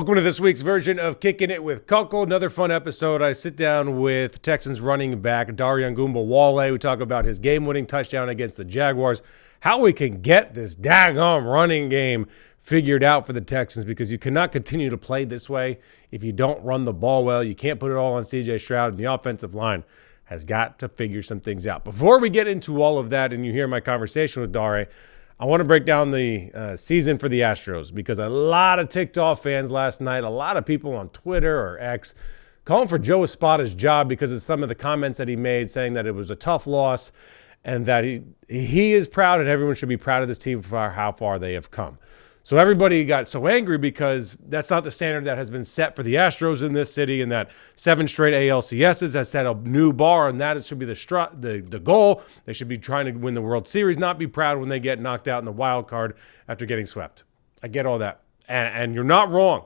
Welcome to this week's version of Kickin' It with Kunkel. Another fun episode. I sit down with Texans running back Ogunbowale. We talk about his game-winning touchdown against the Jaguars, how we can get this daggone running game figured out for the Texans, because you cannot continue to play this way if you don't run the ball well. You can't put it all on C.J. Stroud, and the offensive line has got to figure some things out. Before we get into all of that and you hear my conversation with Dare, I want to break down the season for the Astros, because a lot of ticked off fans last night, a lot of people on Twitter or X calling for Joe Espada's job because of some of the comments that he made, saying that it was a tough loss and that he is proud and everyone should be proud of this team for how far they have come. So everybody got so angry because that's not the standard that has been set for the Astros in this city, and that 7 straight ALCSs has set a new bar, and that it should be the goal. They should be trying to win the World Series, not be proud when they get knocked out in the wild card after getting swept. I get all that. And you're not wrong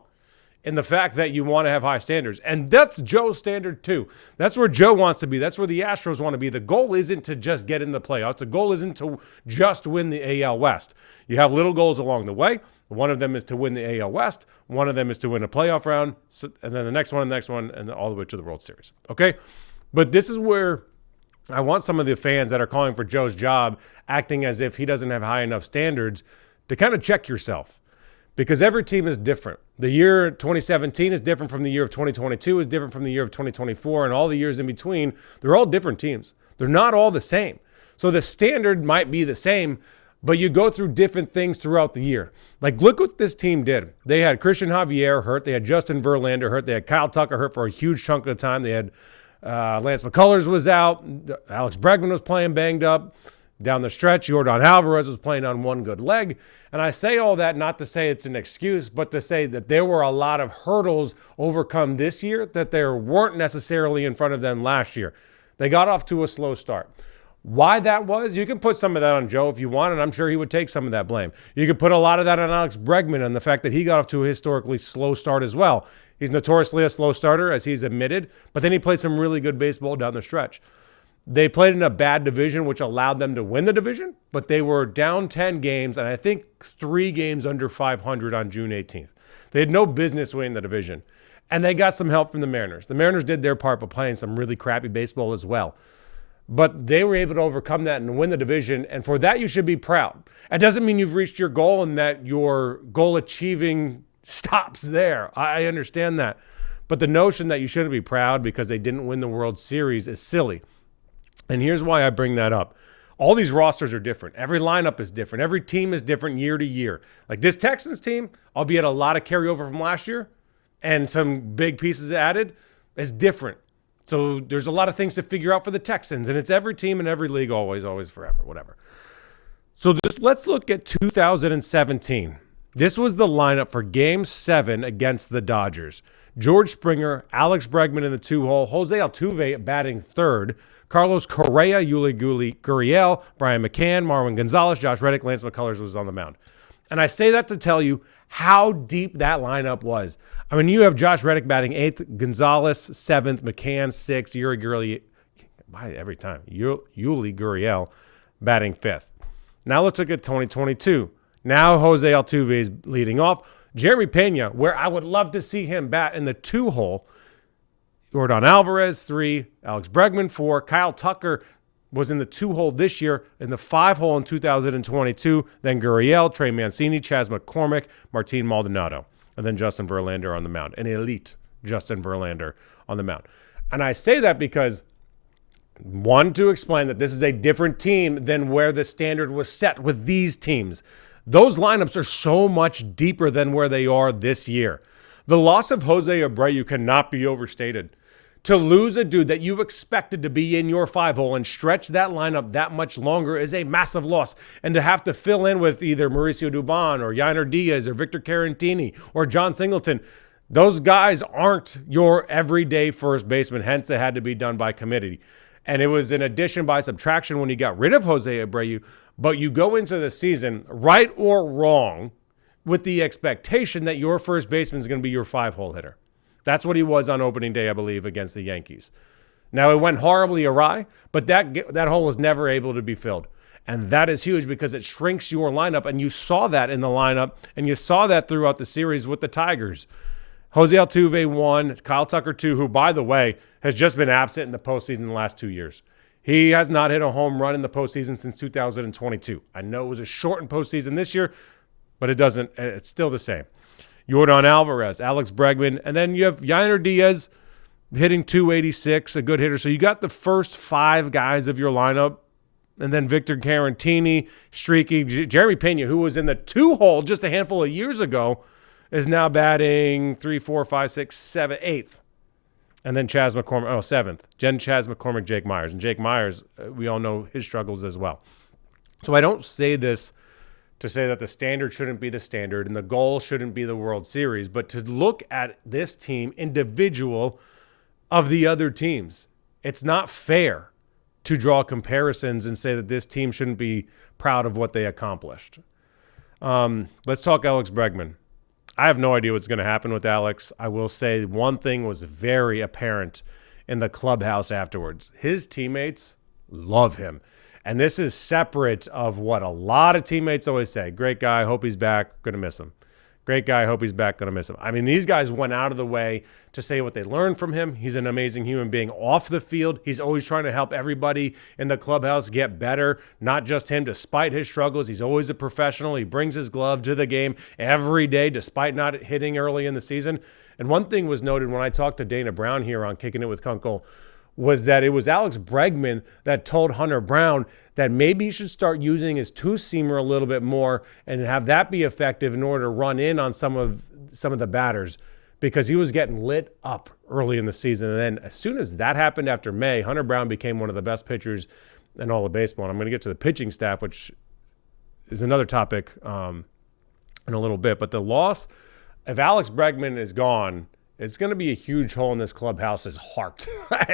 in the fact that you want to have high standards. And that's Joe's standard too. That's where Joe wants to be. That's where the Astros want to be. The goal isn't to just get in the playoffs. The goal isn't to just win the AL West. You have little goals along the way. One of them is to win the AL West. One of them is to win a playoff round. And then the next one, and then all the way to the World Series. Okay? But this is where I want some of the fans that are calling for Joe's job, acting as if he doesn't have high enough standards, to kind of check yourself. Because every team is different. The year 2017 is different from the year of 2022, is different from the year of 2024, and all the years in between. They're all different teams. They're not all the same. So the standard might be the same, but you go through different things throughout the year. Like, look what this team did. They had Christian Javier hurt. They had Justin Verlander hurt. They had Kyle Tucker hurt for a huge chunk of the time. They had Lance McCullers was out. Alex Bregman was playing banged up. Down the stretch, Jordan Alvarez was playing on one good leg. And I say all that not to say it's an excuse, but to say that there were a lot of hurdles overcome this year that there weren't necessarily in front of them last year. They got off to a slow start. Why that was, you can put some of that on Joe if you want, and I'm sure he would take some of that blame. You could put a lot of that on Alex Bregman and the fact that he got off to a historically slow start as well. He's notoriously a slow starter, as he's admitted, but then he played some really good baseball down the stretch. They played in a bad division, which allowed them to win the division, but they were down 10 games, and I think 3 games under 500 on June 18th. They had no business winning the division, and they got some help from the Mariners. The Mariners did their part by playing some really crappy baseball as well, but they were able to overcome that and win the division, and for that you should be proud. It doesn't mean you've reached your goal and that your goal achieving stops there. I understand that, but the notion that you shouldn't be proud because they didn't win the World Series is silly. And here's why I bring that up. All these rosters are different. Every lineup is different. Every team is different year to year. Like this Texans team, albeit a lot of carryover from last year and some big pieces added, is different. So there's a lot of things to figure out for the Texans. And it's every team in every league, always, forever, whatever. So just let's look at 2017. This was the lineup for Game 7 against the Dodgers. George Springer, Alex Bregman in the 2-hole, Jose Altuve batting third, Carlos Correa, Yuli Gurriel, Brian McCann, Marwin Gonzalez, Josh Reddick, Lance McCullers was on the mound. And I say that to tell you how deep that lineup was. I mean, you have Josh Reddick batting 8th, Gonzalez 7th, McCann 6th, Yuli Gurriel batting 5th. Now let's look at 2022. Now Jose Altuve is leading off. Jeremy Pena, where I would love to see him bat in the 2-hole, Jordan Alvarez 3, Alex Bregman 4, Kyle Tucker was in the 2-hole this year, in the 5-hole in 2022, then Gurriel, Trey Mancini, Chas McCormick, Martin Maldonado, and then Justin Verlander on the mound, an elite Justin Verlander on the mound. And I say that because, one, to explain that this is a different team than where the standard was set with these teams. Those lineups are so much deeper than where they are this year. The loss of Jose Abreu cannot be overstated. To lose a dude that you expected to be in your 5-hole and stretch that lineup that much longer is a massive loss. And to have to fill in with either Mauricio Dubon or Yainer Diaz or Victor Caratini or John Singleton, those guys aren't your everyday first baseman. Hence, it had to be done by committee. And it was an addition by subtraction when you got rid of Jose Abreu. But you go into the season, right or wrong, with the expectation that your first baseman is going to be your 5-hole hitter. That's what he was on opening day, I believe, against the Yankees. Now, it went horribly awry, but that hole was never able to be filled. And that is huge because it shrinks your lineup, and you saw that in the lineup, and you saw that throughout the series with the Tigers. Jose Altuve 1, Kyle Tucker 2, who, by the way, has just been absent in the postseason in the last 2 years. He has not hit a home run in the postseason since 2022. I know it was a shortened postseason this year, but it's still the same. Yordan Alvarez, Alex Bregman, and then you have Yainer Diaz hitting 286, a good hitter. So you got the first 5 guys of your lineup, and then Victor Caratini, streaky. Jeremy Pena, who was in the 2-hole just a handful of years ago, is now batting 3, 4, 5, 6, 7, 8th. And then Chas McCormick, 7th. Chas McCormick, Jake Myers. And Jake Myers, we all know his struggles as well. So I don't say this to say that the standard shouldn't be the standard and the goal shouldn't be the World Series, but to look at this team individual of the other teams. It's not fair to draw comparisons and say that this team shouldn't be proud of what they accomplished. Let's talk Alex Bregman. I have no idea what's going to happen with Alex. I will say one thing was very apparent in the clubhouse afterwards. His teammates love him. And this is separate of what a lot of teammates always say. Great guy, hope he's back, going to miss him. Great guy, hope he's back, going to miss him. I mean, these guys went out of the way to say what they learned from him. He's an amazing human being off the field. He's always trying to help everybody in the clubhouse get better, not just him, despite his struggles. He's always a professional. He brings his glove to the game every day, despite not hitting early in the season. And one thing was noted when I talked to Dana Brown here on Kicking It with Kunkel was that it was Alex Bregman that told Hunter Brown that maybe he should start using his two-seamer a little bit more and have that be effective in order to run in on some of the batters, because he was getting lit up early in the season. And then as soon as that happened after May, Hunter Brown became one of the best pitchers in all of baseball. And I'm going to get to the pitching staff, which is another topic in a little bit. But the loss, if Alex Bregman is gone, it's going to be a huge hole in this clubhouse's heart.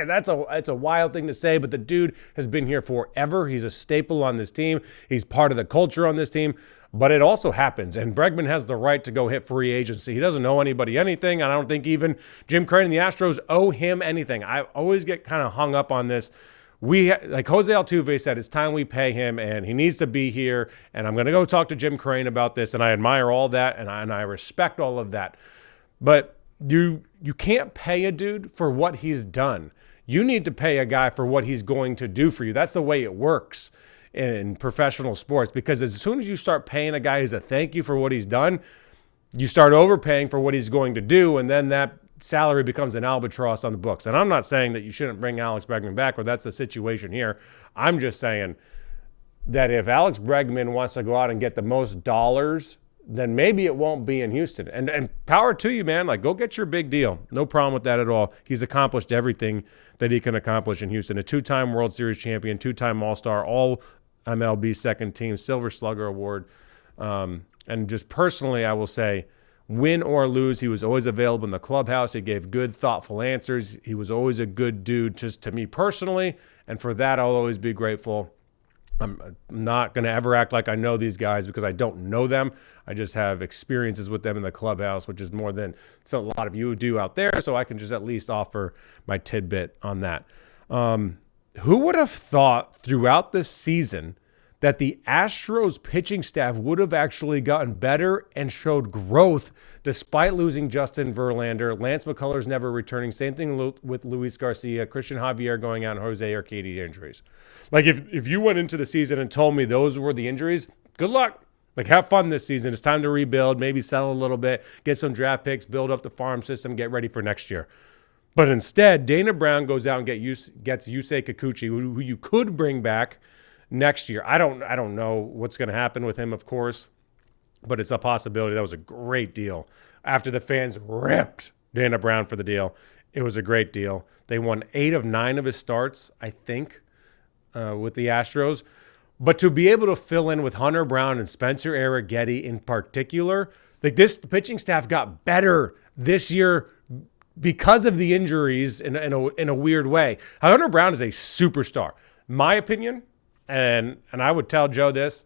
That's a wild thing to say, but the dude has been here forever. He's a staple on this team. He's part of the culture on this team. But it also happens, and Bregman has the right to go hit free agency. He doesn't owe anybody anything. I don't think even Jim Crane and the Astros owe him anything. I always get kind of hung up on this. Like Jose Altuve said, it's time we pay him, and he needs to be here. And I'm going to go talk to Jim Crane about this, and I admire all that, and I respect all of that. But you can't pay a dude for what he's done. You need to pay a guy for what he's going to do for you. That's the way it works in professional sports, because as soon as you start paying a guy as a thank you for what he's done, you start overpaying for what he's going to do, and then that salary becomes an albatross on the books. And I'm not saying that you shouldn't bring Alex Bregman back, or that's the situation here. I'm just saying that if Alex Bregman wants to go out and get the most dollars, then maybe it won't be in Houston. And power to you, man. Like, go get your big deal. No problem with that at all. He's accomplished everything that he can accomplish in Houston. A 2-time World Series champion, 2-time All-Star, all MLB second team, Silver Slugger Award. And just personally, I will say, win or lose, he was always available in the clubhouse. He gave good, thoughtful answers. He was always a good dude, just to me personally. And for that, I'll always be grateful. I'm not going to ever act like I know these guys, because I don't know them. I just have experiences with them in the clubhouse, which is more than a lot of you do out there. So I can just at least offer my tidbit on that. Who would have thought throughout this season that the Astros pitching staff would have actually gotten better and showed growth despite losing Justin Verlander, Lance McCullers never returning, same thing with Luis Garcia, Christian Javier going out, and Jose Urquidy injuries. Like, if you went into the season and told me those were the injuries, good luck. Like, have fun this season. It's time to rebuild, maybe sell a little bit, get some draft picks, build up the farm system, get ready for next year. But instead, Dana Brown goes out and gets Yusei Kikuchi, who you could bring back next year. I don't know what's going to happen with him, of course, but it's a possibility. That was a great deal. After the fans ripped Dana Brown for the deal, it was a great deal. They won 8 of 9 of his starts, I think, with the Astros. But to be able to fill in with Hunter Brown and Spencer Arrighetti in particular, like, the pitching staff got better this year because of the injuries in a weird way. Hunter Brown is a superstar. My opinion, and I would tell Joe this,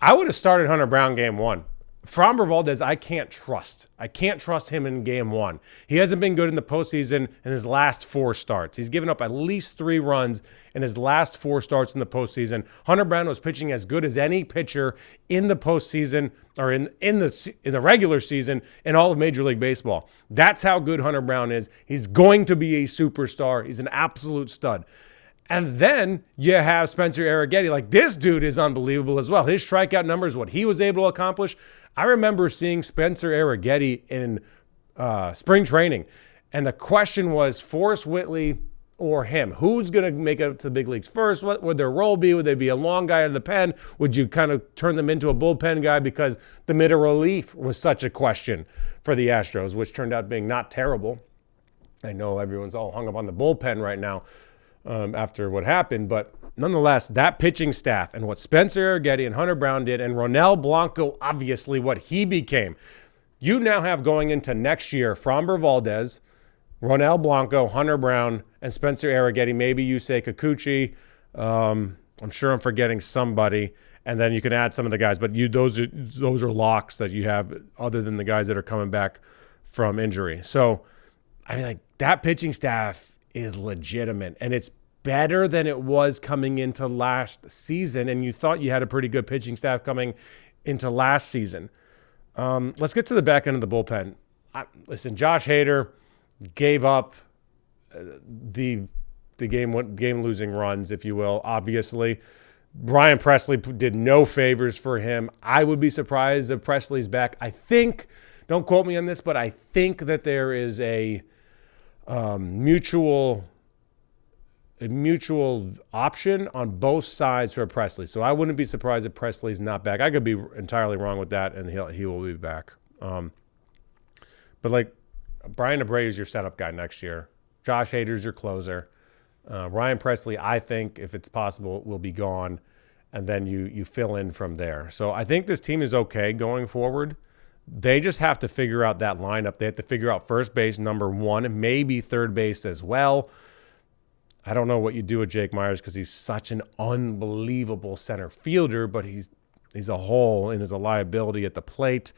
I would have started Hunter Brown game 1 Framber Valdez, I can't trust. I can't trust him in game one. He hasn't been good in the postseason in his last 4 starts. He's given up at least 3 runs in his last 4 starts in the postseason. Hunter Brown was pitching as good as any pitcher in the postseason or in the regular season in all of Major League Baseball. That's how good Hunter Brown is. He's going to be a superstar. He's an absolute stud. And then you have Spencer Arrighetti. Like, this dude is unbelievable as well. His strikeout numbers, what he was able to accomplish. I remember seeing Spencer Arrighetti in spring training, and the question was Forrest Whitley or him. Who's going to make it up to the big leagues first? What would their role be? Would they be a long guy out of the pen? Would you kind of turn them into a bullpen guy? Because the middle relief was such a question for the Astros, which turned out being not terrible. I know everyone's all hung up on the bullpen right now after what happened, but nonetheless, that pitching staff and what Spencer Arrighetti and Hunter Brown did, and Ronel Blanco, obviously what he became. You now have going into next year, Framber Valdez, Ronel Blanco, Hunter Brown, and Spencer Arrighetti. Maybe you say Kikuchi. I'm sure I'm forgetting somebody, and then you can add some of the guys. But those are locks that you have, other than the guys that are coming back from injury. So, I mean, like, that pitching staff is legitimate, and it's better than it was coming into last season, and you thought you had a pretty good pitching staff coming into last season. Let's get to the back end of the bullpen. Listen, Josh Hader gave up the game-losing runs, if you will, obviously. Brian Presley did no favors for him. I would be surprised if Presley's back. I think, don't quote me on this, but I think that there is a mutual option on both sides for Presley. So I wouldn't be surprised if Presley's not back. I could be entirely wrong with that, and he will be back. But like, Brian Abreu is your setup guy next year. Josh Hader's your closer. Ryan Presley, I think, if it's possible, will be gone, and then you fill in from there. So I think this team is okay going forward. They just have to figure out that lineup. They have to figure out first base, number 1, maybe third base as well. I don't know what you do with Jake Myers because he's such an unbelievable center fielder, but he's a hole and is a liability at the plate.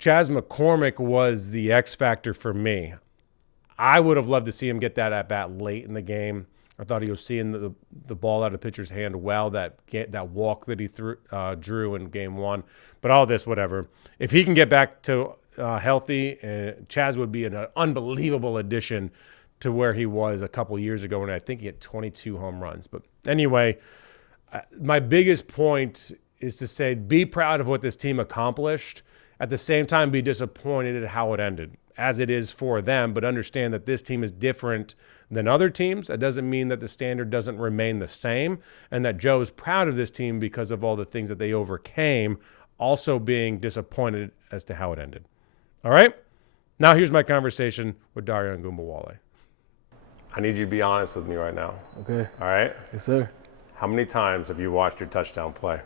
Chas McCormick was the X factor for me. I would have loved to see him get that at bat late in the game. I thought he was seeing the ball out of the pitcher's hand well, that walk that he drew in game 1. But all this, whatever. If he can get back to healthy, Chas would be an unbelievable addition to where he was a couple years ago, and I think he had 22 home runs. But anyway, my biggest point is to say be proud of what this team accomplished. At the same time, be disappointed at how it ended, as it is for them, but understand that this team is different than other teams. That doesn't mean that the standard doesn't remain the same, and that Joe's proud of this team because of all the things that they overcame, also being disappointed as to how it ended. All right? Now here's my conversation with Dario Ogunbowale. I need you to be honest with me right now. Okay. All right? Yes, sir. How many times have you watched your touchdown play?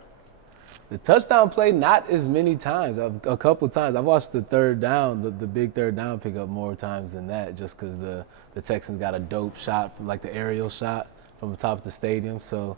The touchdown play, not as many times. A couple times. I've watched the third down, the big third down pickup more times than that, just because the Texans got a dope shot, from like the aerial shot from the top of the stadium. So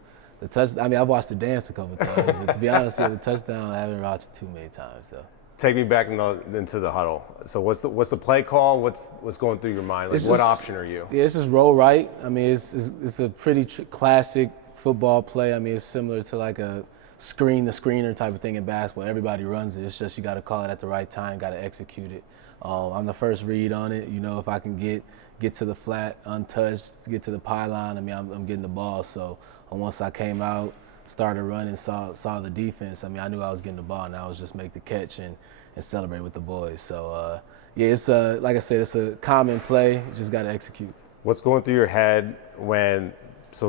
I've watched the dance a couple times, but to be honest with you, the touchdown I haven't watched too many times though. Take me back into the huddle. So what's the play call? What's going through your mind? Like, what option are you? Yeah, it's just roll right. I mean, it's a pretty classic football play. I mean, it's similar to like a screener type of thing in basketball. Everybody runs it. It's just you got to call it at the right time, got to execute it. I'm the first read on it. You know, if I can get to the flat untouched, get to the pylon, I mean, I'm getting the ball. So once I came out, started running, saw the defense, I mean, I knew I was getting the ball, and I was just make the catch and celebrate with the boys. So, yeah, it's like I said, it's a common play. You just got to execute. What's going through your head when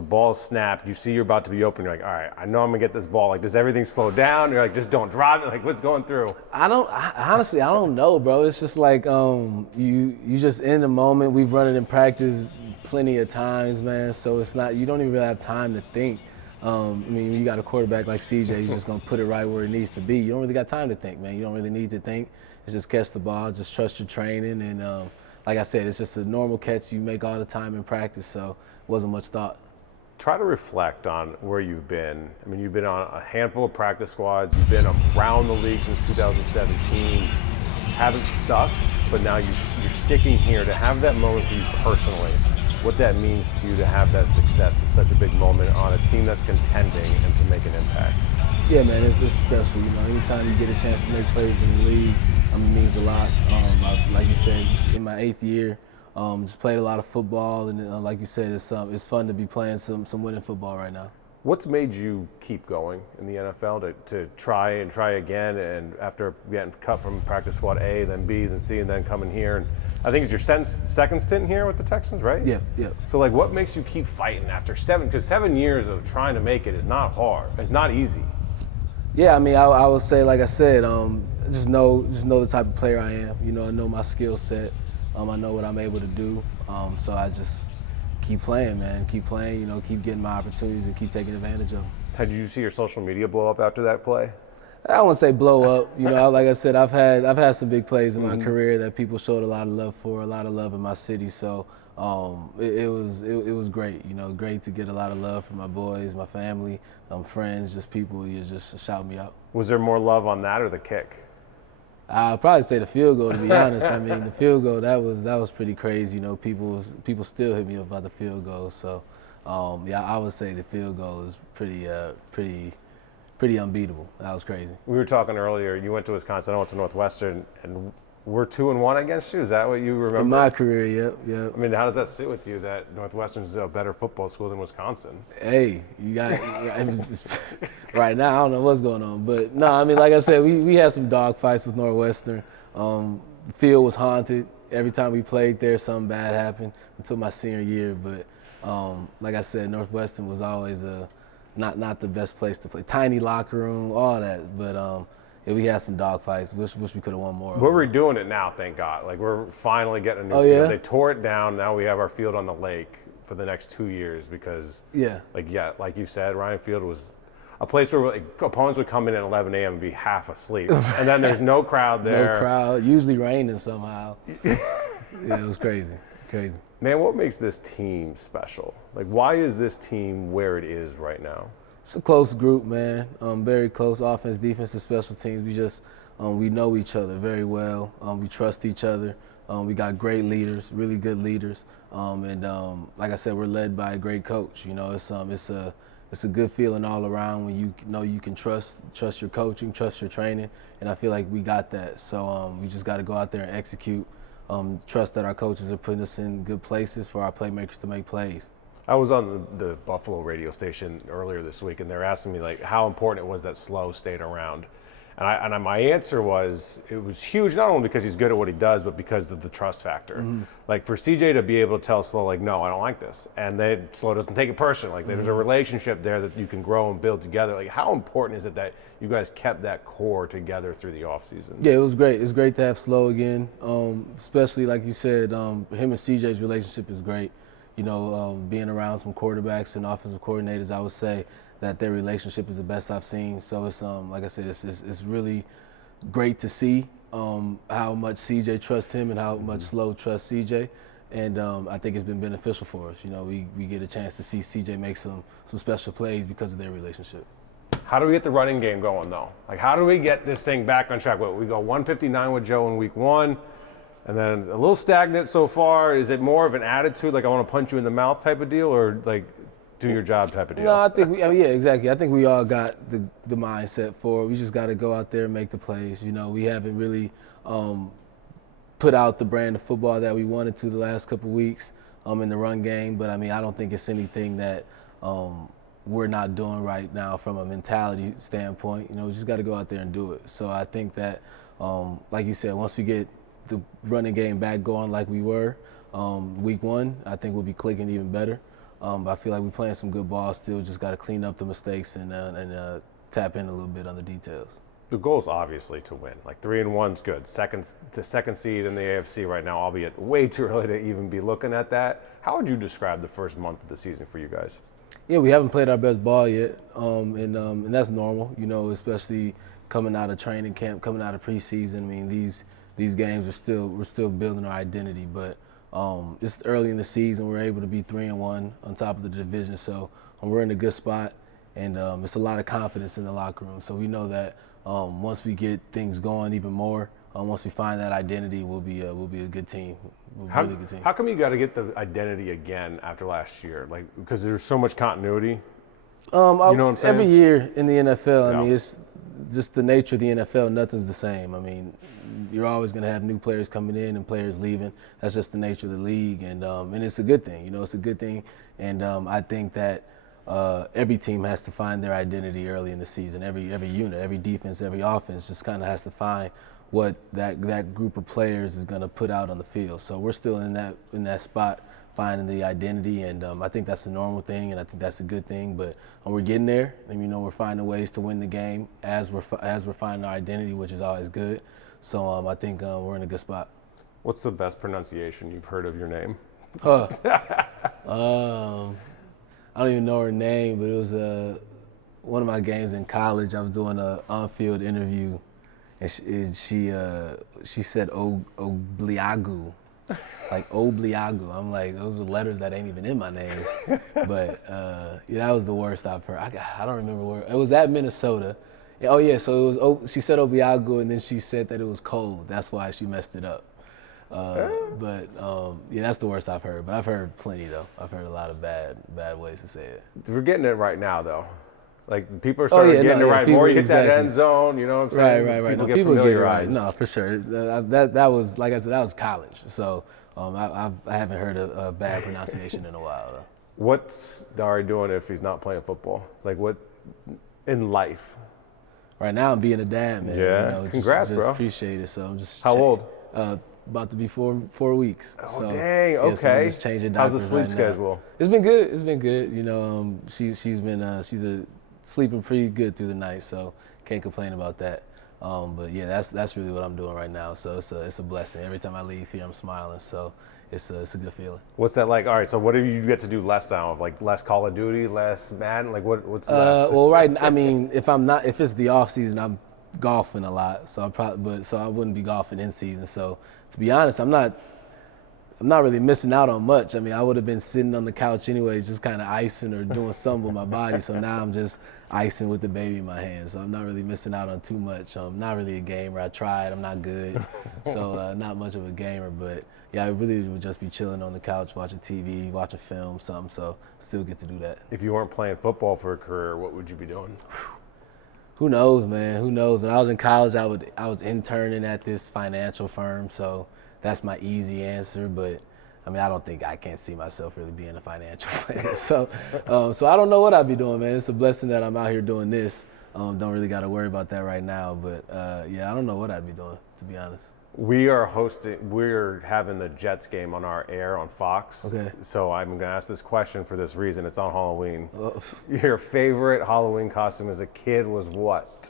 ball snapped, you see you're about to be open, you're like, all right, I know I'm going to get this ball. Like, does everything slow down? You're like, just don't drop it. Like, what's going through? Honestly, I don't know, bro. It's just like you just in the moment. We've run it in practice plenty of times, man. So it's not, you don't even really have time to think. I mean, you got a quarterback like CJ, you're just going to put it right where it needs to be. You don't really got time to think, man. You don't really need to think. It's just catch the ball, just trust your training. And like I said, it's just a normal catch you make all the time in practice, so it wasn't much thought. Try to reflect on where you've been. I mean, you've been on a handful of practice squads. You've been around the league since 2017. Haven't stuck, but now you're sticking here. To have that moment for you personally, what that means to you to have that success at such a big moment on a team that's contending and to make an impact. Yeah, man, it's special. You know, anytime you get a chance to make plays in the league, it means a lot. Like you said, in my 8th year, just played a lot of football, and like you said, it's fun to be playing some winning football right now. What's made you keep going in the NFL to try and try again, and after getting cut from practice squad A, then B, then C, and then coming here? And I think it's your second stint here with the Texans, right? Yeah. So, like, what makes you keep fighting after 7? Because 7 years of trying to make it is not hard. It's not easy. Yeah, I mean, I would say, like I said, just know the type of player I am. You know, I know my skill set. I know what I'm able to do. So I just keep playing, man. Keep playing. You know, keep getting my opportunities and keep taking advantage of them. Did you see your social media blow up after that play? I wouldn't say blow up. You know, like I said, I've had some big plays in my career that people showed a lot of love for, a lot of love in my city. So it was great. You know, great to get a lot of love from my boys, my family, friends, just people who just shout me out. Was there more love on that or the kick? I'd probably say the field goal, to be honest. I mean, the field goal, that was pretty crazy. You know, people still hit me up about the field goal. So, yeah, I would say the field goal is pretty unbeatable. That was crazy. We were talking earlier. You went to Wisconsin. I went to Northwestern, and we're 2-1 against you. Is that what you remember? In my career, yeah. I mean, how does that sit with you that Northwestern's a better football school than Wisconsin? Hey, I mean, right now I don't know what's going on, but no, I mean, like I said, we had some dog fights with Northwestern. The field was haunted. Every time we played there, something bad happened until my senior year. But like I said, Northwestern was always not the best place to play. Tiny locker room, all that, but. Yeah, we had some dog fights. Wish we could have won more. We're redoing it now, thank God. Like, we're finally getting a new field. Yeah? They tore it down. Now we have our field on the lake for the next 2 years because, like you said, Ryan Field was a place where opponents would come in at 11 a.m. and be half asleep. And then there's no crowd there. No crowd. Usually raining somehow. Yeah, it was crazy. Man, what makes this team special? Like, why is this team where it is right now? It's a close group, man. Very close. Offense, defense, and special teams. We just we know each other very well. We trust each other. We got great leaders, really good leaders, and like I said, we're led by a great coach. You know, it's a good feeling all around when you know you can trust your coaching, trust your training, and I feel like we got that. So we just got to go out there and execute. Trust that our coaches are putting us in good places for our playmakers to make plays. I was on the Buffalo radio station earlier this week, and they're asking me like how important it was that Slow stayed around, and my answer was it was huge, not only because he's good at what he does, but because of the trust factor. Like for CJ to be able to tell Slow like, no, I don't like this, and Slow doesn't take it personally. Like there's a relationship there that you can grow and build together. Like how important is it that you guys kept that core together through the offseason? Yeah, it was great. It's great to have Slow again, especially like you said, him and CJ's relationship is great. You know, being around some quarterbacks and offensive coordinators, I would say that their relationship is the best I've seen. So it's like I said, it's really great to see how much CJ trusts him and how much Slow trusts CJ, and I think it's been beneficial for us. You know, we get a chance to see CJ make some special plays because of their relationship. How do we get the running game going though? Like how do we get this thing back on track? We go 159 with Joe in week 1. And then a little stagnant so far. Is it more of an attitude, like I want to punch you in the mouth type of deal, or like do your job type of deal? No, I think yeah, exactly. I think we all got the mindset for it. We just got to go out there and make the plays. You know, we haven't really put out the brand of football that we wanted to the last couple of weeks in the run game. But I mean, I don't think it's anything that we're not doing right now from a mentality standpoint. You know, we just got to go out there and do it. So I think that, like you said, once we get the running game back going like we were week 1, I think we'll be clicking even better. But I feel like we're playing some good ball still. Just got to clean up the mistakes and tap in a little bit on the details. The goal is obviously to win. Like 3-1's good. Second seed in the AFC right now, albeit way too early to even be looking at that. How would you describe the first month of the season for you guys? Yeah, we haven't played our best ball yet, and that's normal. You know, especially coming out of training camp, coming out of preseason. I mean, these games we're still building our identity, but it's early in the season. We're able to be 3-1 on top of the division, so we're in a good spot, and it's a lot of confidence in the locker room. So we know that once we get things going even more, once we find that identity, we'll be a good team. We'll be a really good team. How come you got to get the identity again after last year? Like, because there's so much continuity. You know what I'm saying? Every year in the NFL, I mean, it's just the nature of the NFL. Nothing's the same. I mean, you're always going to have new players coming in and players leaving. That's just the nature of the league, and it's a good thing. You know, it's a good thing, and I think that every team has to find their identity early in the season. Every unit, every defense, every offense just kind of has to find what that group of players is going to put out on the field. So we're still in that spot, finding the identity, and I think that's a normal thing, and I think that's a good thing. But we're getting there, and you know, we're finding ways to win the game as we're finding our identity, which is always good. So I think we're in a good spot. What's the best pronunciation you've heard of your name? I don't even know her name, but it was one of my games in college. I was doing an on-field interview, and she said Obliagu. Like Obliagu. I'm like, those are letters that ain't even in my name. But that was the worst I've heard. I don't remember where. It was at Minnesota. Oh yeah, so it was. She said Obliagu, and then she said that it was cold. That's why she messed it up. But that's the worst I've heard. But I've heard plenty though. I've heard a lot of bad ways to say it. We're getting it right now though. Like people are starting getting it right. People, more you hit that end zone, you know what I'm saying? Right. People get familiarized. No, for sure. That was, like I said, that was college. So I haven't heard a bad pronunciation in a while though. What's Dari doing if he's not playing football? Like what in life? Right now I'm being a dad, man. Yeah. You know, congrats, just bro. Appreciate it. So I'm just. How old? About to be 4 weeks. Oh, so, dang, okay. So I'm just changing diapers. How's the sleep schedule? It's been good. You know, she's sleeping pretty good through the night, so can't complain about that. But yeah, that's really what I'm doing right now. So it's a blessing. Every time I leave here, I'm smiling. So it's a good feeling. What's that like? All right, so what do you get to do less now of? Like less Call of Duty, less Madden? Like what's less? Well, I mean, if it's the off season, I'm golfing a lot. So I wouldn't be golfing in season. So to be honest, I'm not really missing out on much. I mean, I would have been sitting on the couch anyways, just kind of icing or doing something with my body. So now I'm just icing with the baby in my hand. So I'm not really missing out on too much. I'm not really a gamer. I tried. I'm not good. So not much of a gamer. But yeah, I really would just be chilling on the couch, watching TV, watching film, something. So still get to do that. If you weren't playing football for a career, what would you be doing? Who knows, man? Who knows? When I was in college, I was interning at this financial firm. So that's my easy answer, but I mean, I can't see myself really being a financial planner. So I don't know what I'd be doing, man. It's a blessing that I'm out here doing this. Don't really got to worry about that right now, but I don't know what I'd be doing, to be honest. We're having the Jets game on our air on Fox. Okay. So I'm going to ask this question for this reason. It's on Halloween. Your favorite Halloween costume as a kid was what?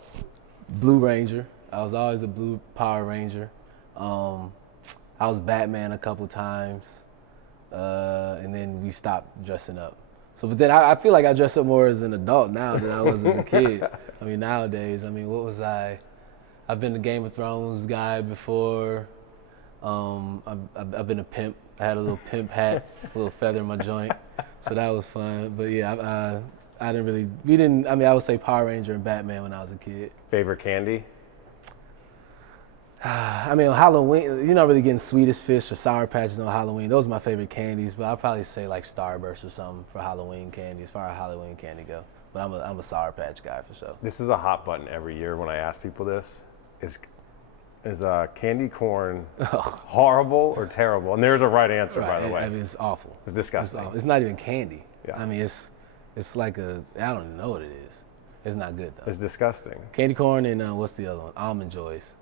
Blue Ranger. I was always a blue Power Ranger. I was Batman a couple times, and then we stopped dressing up. But then I feel like I dress up more as an adult now than I was as a kid. I mean, nowadays, what was I? I've been a Game of Thrones guy before. I've been a pimp. I had a little pimp hat, a little feather in my joint, so that was fun. But yeah, I would say Power Ranger and Batman when I was a kid. Favorite candy? I mean, on Halloween, you're not really getting Swedish Fish or Sour Patches on Halloween. Those are my favorite candies, but I'll probably say like Starburst or something for Halloween candy, as far as Halloween candy go. But I'm a Sour Patch guy for sure. This is a hot button every year when I ask people this. Is candy corn horrible or terrible? And there's a right answer, by the way. I mean, it's awful. It's disgusting. It's not even candy. Yeah. I mean, it's like I don't even know what it is. It's not good, though. It's disgusting. Candy corn and what's the other one? Almond Joys.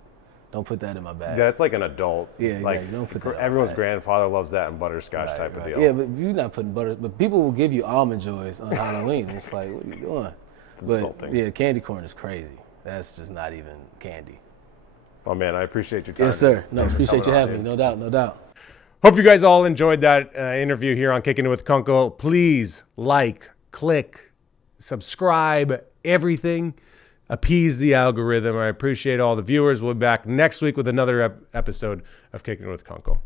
Don't put that in my bag. That's like an adult. Yeah, like don't put that everyone's grandfather loves that and butterscotch type of deal. Yeah, but you're not putting butter. But people will give you Almond Joys on Halloween. It's like, what are you doing? It's insulting. Yeah, candy corn is crazy. That's just not even candy. Oh man, I appreciate your time. Yes, sir. No, appreciate you having me. No doubt. Hope you guys all enjoyed that interview here on Kickin' with Kunkel. Please like, click, subscribe, everything. Appease the algorithm. I appreciate all the viewers. We'll be back next week with another episode of Kickin' with Kunkel.